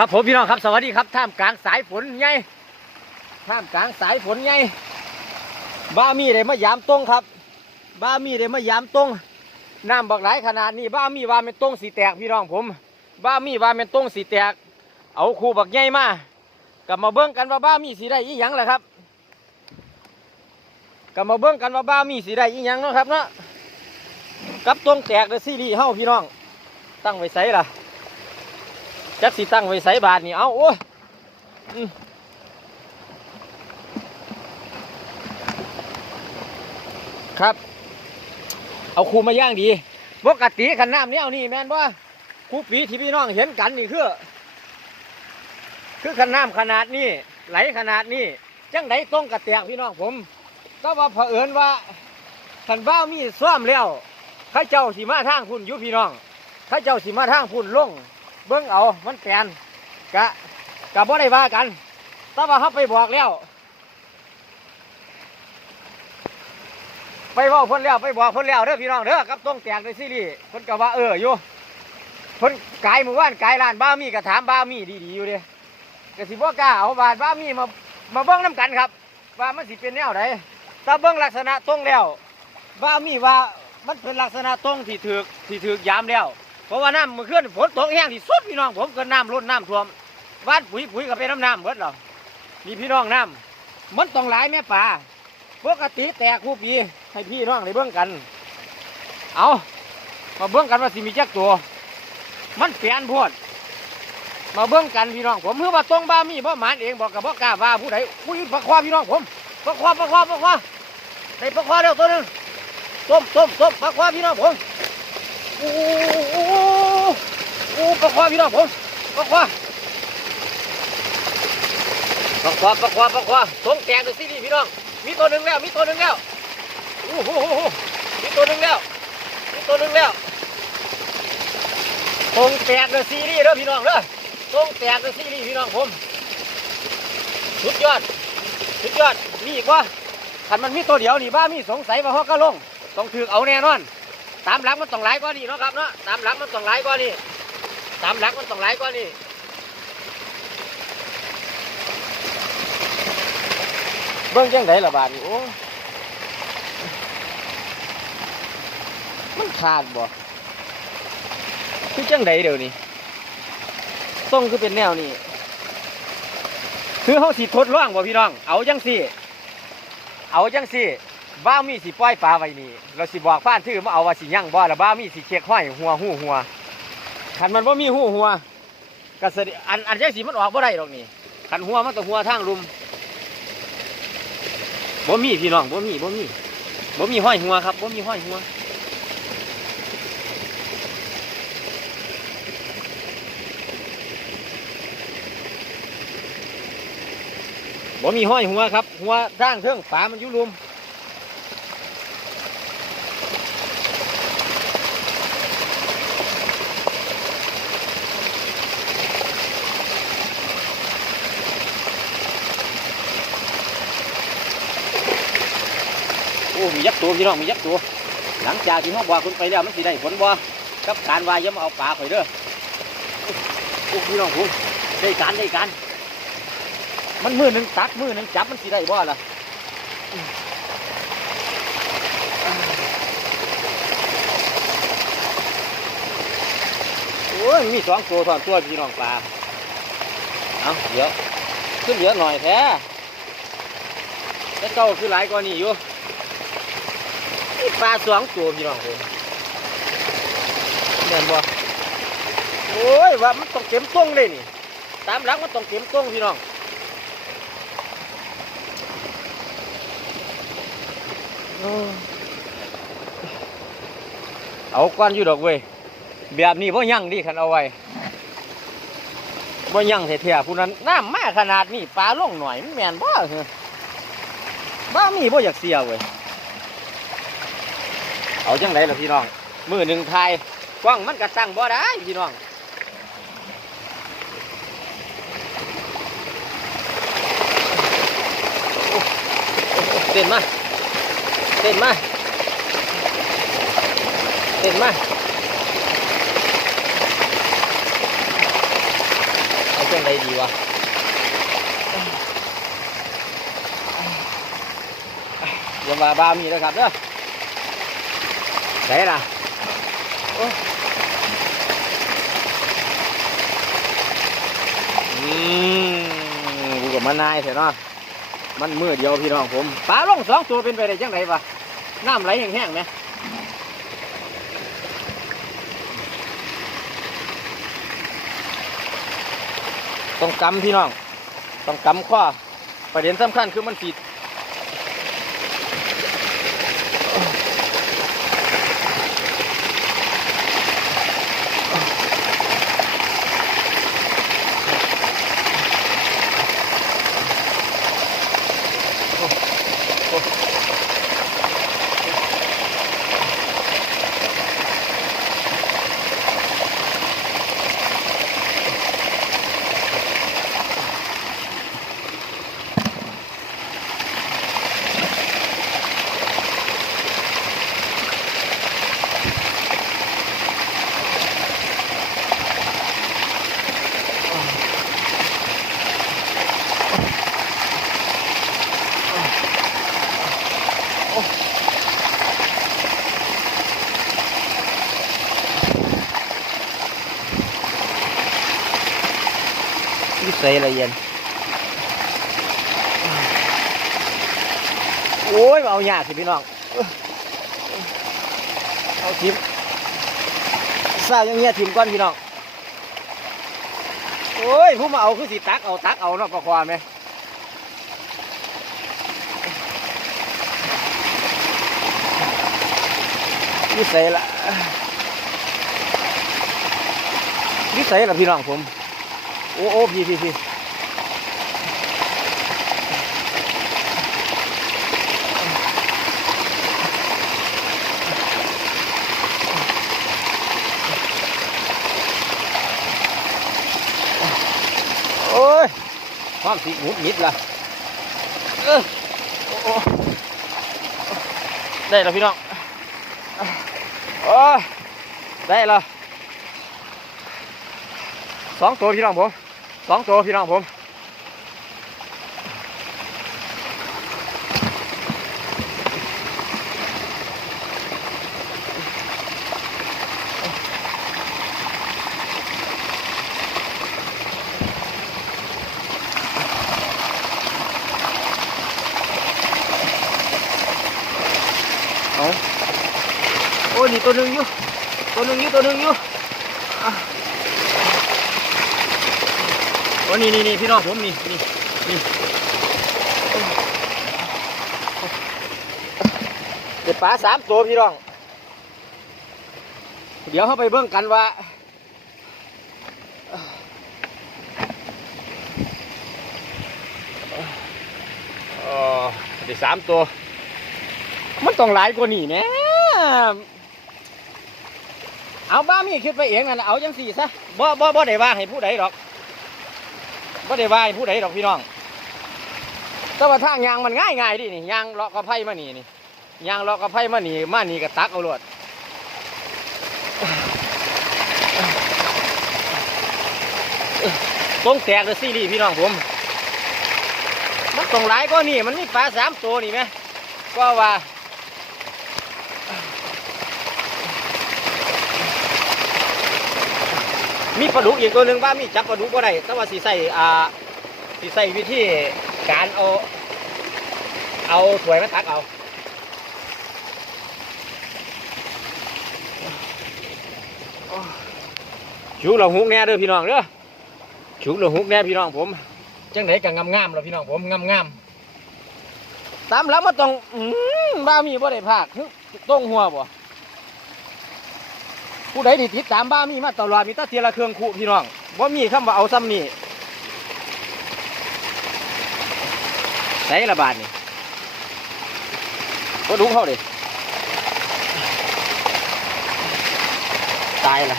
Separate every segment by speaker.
Speaker 1: ครับผมพี่น้องครับสวัสดีครับท่ามกลางสายฝนไงท่ามกลางสายฝนไงบ้ามีได้มายามตรงครับ บ้ามีได้มายามตรงน้ำบักไหลขนาดนี้บ้ามีว่าเป็นตรงสีแตกพี่น้องผม บ้ามีว่าเป็นตรงสีแตก เอาครูบักใหญ่มากลับมาเบิ้งกันว่าบ้ามีสีได้อีหยังแหละครับกลับมาเบิ้งกันว่าบ้ามีสีได้อีหยังเนาะครับเนาะกับตรงแตกเลยซีรีส์เฮ้าพี่น้อง ตั้งไว้ใส่ล่ะ จักสิตั้งไว้ใส่บาทนี่เอาโอ้ยครับ เอาคูมาย่างดีปกติขันน้ำเนี่ยนี่แม่นว่าคูปีที่พี่น้องเห็นกันนี่คือคือขันน้ำขนาดนี้ไหลขนาดนี้จังไดต้องกระเตียกพี่น้องผม ก็ว่าเผอิญว่าขันบ้ามีซ่อมแล้วข้าเจ้าสีมาทางพุ่นยู่พี่น้องข้าเจ้าสีมาทางพุ่นลง เบิ้งเอามันแปลนกะกะบ่ได้ว่ากันแต่ว่าเขาไปบอกแล้ว ไปเว่าเพิ่นแล้วไปบอกเพิ่นแล้วเด้อพี่น้องเด้อกับต้องแตกในซีรีส์เพิ่นก็ว่าเอออยู่เพิ่นกายมือว่านกายร้านบ้ามีก็ถามบ้ามีดีๆอยู่เด้ก็สิบ่กล้าเอาบาดบ้ามีมามาเบิ้งน้กันครับ ว่ามันสิเป็นแนวใดถ้าเบิ้งลักษณะตรงแล้วบ้ามีว่ามันเป็นลักษณะตรงที่ถือที่ถือยามแล้ว เพราะว่าน้ำมันขึ้นฝนตกแห้งที่สุดพี่น้องผมก็น้ำล้นน้ำท่วมบ้านปุ๋ยปุ๋ยก็เป็นน้ำน้ำเบิดหรอนี่พี่น้องน้ำมันต้องหลายแม่ป่าปกติแตกคู่ปีให้พี่น้องได้เบื้องกัน เอามาเบื้องกันว่าสิมีจักตัว มันเปลี่ยนโพดมาเบื้องกันพี่น้องผมเพื่อว่าตรงบ้ามีบ่หมานเองบอกกับบ่กล้าว่าผู้ใดผู้ยิประควาพี่น้องผมประควาประควาประควาได้ประควาเร็วตัวหนึงต้มต้มต้มประควาพี่น้องผม โอ้โหโอ้โอ้ปลาควาพี่น้องผมปลาควาปลาควาปลาควาปลาควาตรงแตกเลยสิพี่น้อง มีตัวหนึ่งแล้ว มีตัวหนึ่งแล้วโอ้โหมีตัวหนึ่งแล้ว มีตัวหนึ่งแล้วตรงแตกเลยซีรีส์เด้อพี่น้องเด้อตรงแตกเลยซีรีส์พี่น้องผม สุดยอด สุดยอด มีอีกว่าขันมันมีตัวเดียวนี่บ้ามีสงสัยว่าฮอกก็ลงต้องถือเอาแน่นอน ตามหลักมันต้องหลายกว่านี้เนาะครับเนาะตามหลักมันต้องหลายกว่านี้ตามหลักมันต้องหลายกว่านี้เบิ่งจังไดล่ะบาดนี้โอ้มันขาดบ่คือจังไดเดี๋ยวนี้ต้องคือเป็นแนวนี้คือเฮาสิทดลองบ่พี่น้อง เอาจังซี่ เอาจังซี่ บ้ามีสิปล่อยปลาไว้นี่เราสิบอกฟ้านทื่อมาเอาว่าสิยั่งบ่แล้วบ้ามีสิเช็คห้อยหัวหูหัวขันมันบ่มีหูหัวก็แสดงอันอันจังสิมันออกบ่ได้ดอกนี่ขันหัวมันต้องหัวทางลุมบ่มีพี่น้องบ่มีบ่มีบ่มีห้อยหัวครับบ่มีห้อยหัวบ่มีห้อยหัวครับ หัวทางเทิงฝามันอยู่ลุม มียักษ์ตัวพี่น้องมียักษ์ตัวหลังจากที่เขาบอกคุณไปแล้วมันสิได้ผลบ่กับการวายย่ามเอาปลาข่อยเด้อโอ้พี่น้องผมได้การได้การมันมือหนึ่งตักมือหนึ่งจับมันสิได้บ่ล่ะโอ้ยมีสองตัวถอนตัวพี่น้องปลาเอาเดี๋ยวขึ้นเยอะหน่อยแท้แต่เจ้าคือหลายกว่านี้อยู่ ปลาสองตัวพี่น้องผมเห็นบ่โอ้ยว่ามันต้องเก็มต้งเลยนี่ ตามหลังมันต้องเก็มต้งพี่น้องโอ้เอาก้อนอยู่ดอกเว้ยแบบนี้พ่ยั่งดีขันเอาไว้พ่ยั่งเถี่ยผู้นั้นน้ำมากขนาดนี้ปลาล่งหน่อยมันแมนบ่เหรอบ้ามีบ่อยากเสียเว้ย เอาจังไดล่ะพี่น้อง มือหนึ่งไทยกว้างมันกระตั้งบ่ได้พี่น้องเต้นมาเต้นมาเต้นมาเอาจังไดดีวะอย่ามาบ้ามีนะครับเด้อ ไหนล่ะอ้อืมกูกับมันนายเถอะเนาะมันมือเดียวพี่น้องผมปลาลงสองตัวเป็นไปได้จังไดวะน้ำไหลแห้งๆไหมต้องกำพี่น้อง ต้องกำข้อประเด็นสำคัญคือมันติ วิสัยละเอียนโอ้ยมาเอาหยาสิพี่น้องเอาทิมซาอย่างเงี้ยทิมก้อนพี่น้องโอ้ยผู้มาเอาคือสิตักเอาตักเอาเนาะประความไหมวิสัยละวิสัยละพี่น้องผม โอ้โอ้พี่พี่พี่โอ้ยความสิหงุดหงิดล่ะเออโอ้โอ้ได้แล้วพี่น้องโอ้ยได้แล้วสองตัวพี่น้องผม สองตัวพี่น้องผมเอาโอ้ยนี่ตัวหนึ่งอยู่ตัวหนึ่งอยู่ตัวหนึ่งอยู่อะ โอ้นี่นี่นี่พี่น้องผมนี่นี่นี่เด็ดปลาสามตัวพี่น้อง เดี๋ยวเข้าไปเบิ่งกันว่าเด็ดสามตัว มันต้องหลายกว่านี่แหม่เอาบ้ามีคิดไปเองนั่นน่ะเอาจังสี่ซะบ่บ่บ่ได้ว่าให้ผู้ใดหรอก ก็ได้ว่าให้ผู้ใดดอกพี่น้องแต่ว่าทางยางมันง่ายง่ายๆดินี่ยางเลาะกระไพ่มานี่นี่ยางเลาะกระไพ่มานี่มานี่ก็ตักเอาลวดตรงแตกเลยซีรีพี่น้องผมมันตรงหลายก็นี่มันมีปลาสามตัวนี่ไหมก็ว่า มีปลาดุกอีกตัวหนึ่งว่ามีจับปลาดุกก็ได้แต่ว่าสีใส่อ่าสีใส่วิธีการเอา เอาถวยมาตักเอาชุกเราหุกแน่เด้อพี่น้องเด้อชุกเราหุกแน่พี่น้องผมจังไหนกังงามๆเราพี่น้องผมงามๆตามแล้วมาต้องอืมบ้ามีบ่ได้ภาคต้องหัวบ่ ผู้ใดที่ติดตามบ้ามีมาตลอดมีตาเทียละเครื่องคู่พี่น้องว่ามีคำว่าเอาซ้ำนี่ใส่ละบาทนี่ก็ดูเขาดิตายละ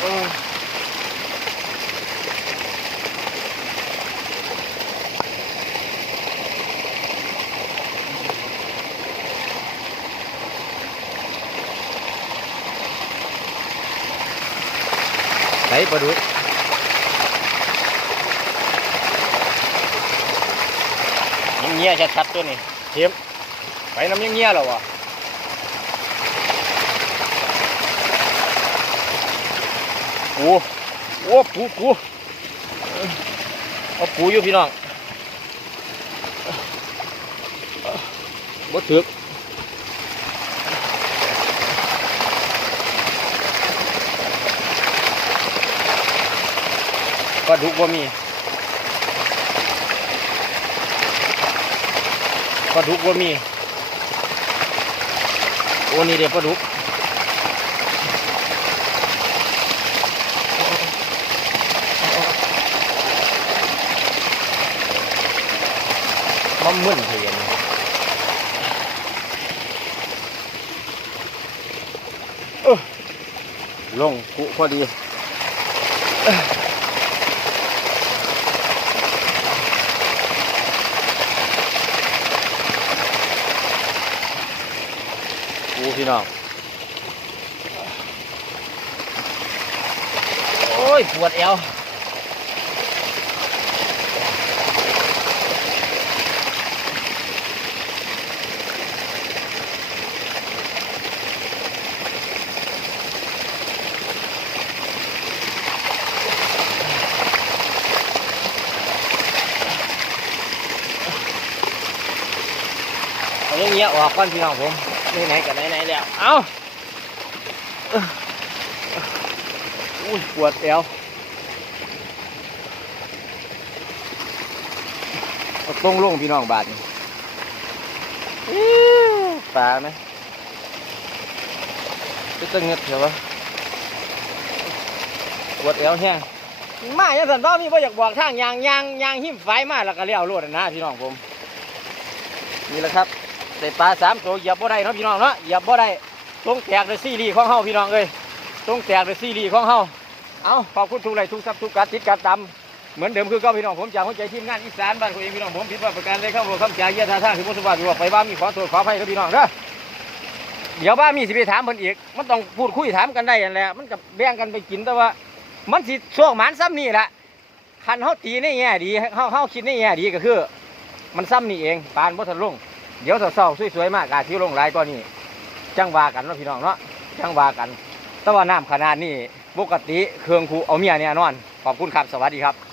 Speaker 1: โอ้ ปลาดุกเงี้ยๆชัดๆตัวนี้เทียมไปน้ำเงี้ยๆหรอวะปูโอ้ปูปูเอาปูอยู่พี่น้องบ่ถึก ปลาดุกบ่มีปลาดุกบ่มี โอ้นี่เด็ปลาดุกมันมึนเทียนเออลงกุพอดี กู พี่น้อง โอ้ย ปวดเอวเอาอย่างเงี้ยออกก่อนพี่น้องผม ไหนๆกันไหนๆแล้วเอาเอ้ออุ้ยปวดเอวเอาตรงลงพี่น้องบาดนี่อิ๊วปลาไหมจะตึงเงียบเถอะวะปวดเอวแห้งมาอย่างสันบ่มีบ่อยากบอกทางยางยางยางหิ้มไฟมาแล้วก็เลี้ยวรวดนะพี่น้องผม นี่แหละครับ ใส่ปลาสามตัวเหยียบบ่ได้เนาะพี่น้องเนาะเหยียบบ่ได้ต้องแตกในซีรีของเฮาพี่น้องเอ้ยต้องแตกในซีรีของเฮาเอาขอบคุณทุกไลทุกซับทุกการติดการตามเหมือนเดิมคือก็พี่น้องผมจากหัวใจทีมงานอีสานบ้านคุณเองพี่น้องผมผิดพลาประการใดครับผมคำจ่ายเยี่ยท่าทางคือมุสบัติว่าไปบ้านมีขอโทษขออภัยครับพี่น้องเด้อเดี๋ยวบ้านมีสิไปถามเพิ่นอีก มันต้องพูดคุยถามกันได้นั่นแหละมันกับแบ่งกันไปกินแต่ว่า มันสิช่วงหมานซ้ำนี่แหละคันเฮาตีในแง่ดีเฮาเฮาคิดในแง่ดีก็คือ มันซ้ำนี่เองปานบ่ทันลง เดี๋ยวเศร้าๆสวยๆมากอาที่ลงหลายก็นี่จังวากันเนาะพี่น้องเนาะจังวากัน แต่ว่าน้ำขนาดนี้ปกติเครื่องคูเอาเมียเนี่ยนอน ขอบคุณครับ สวัสดีครับ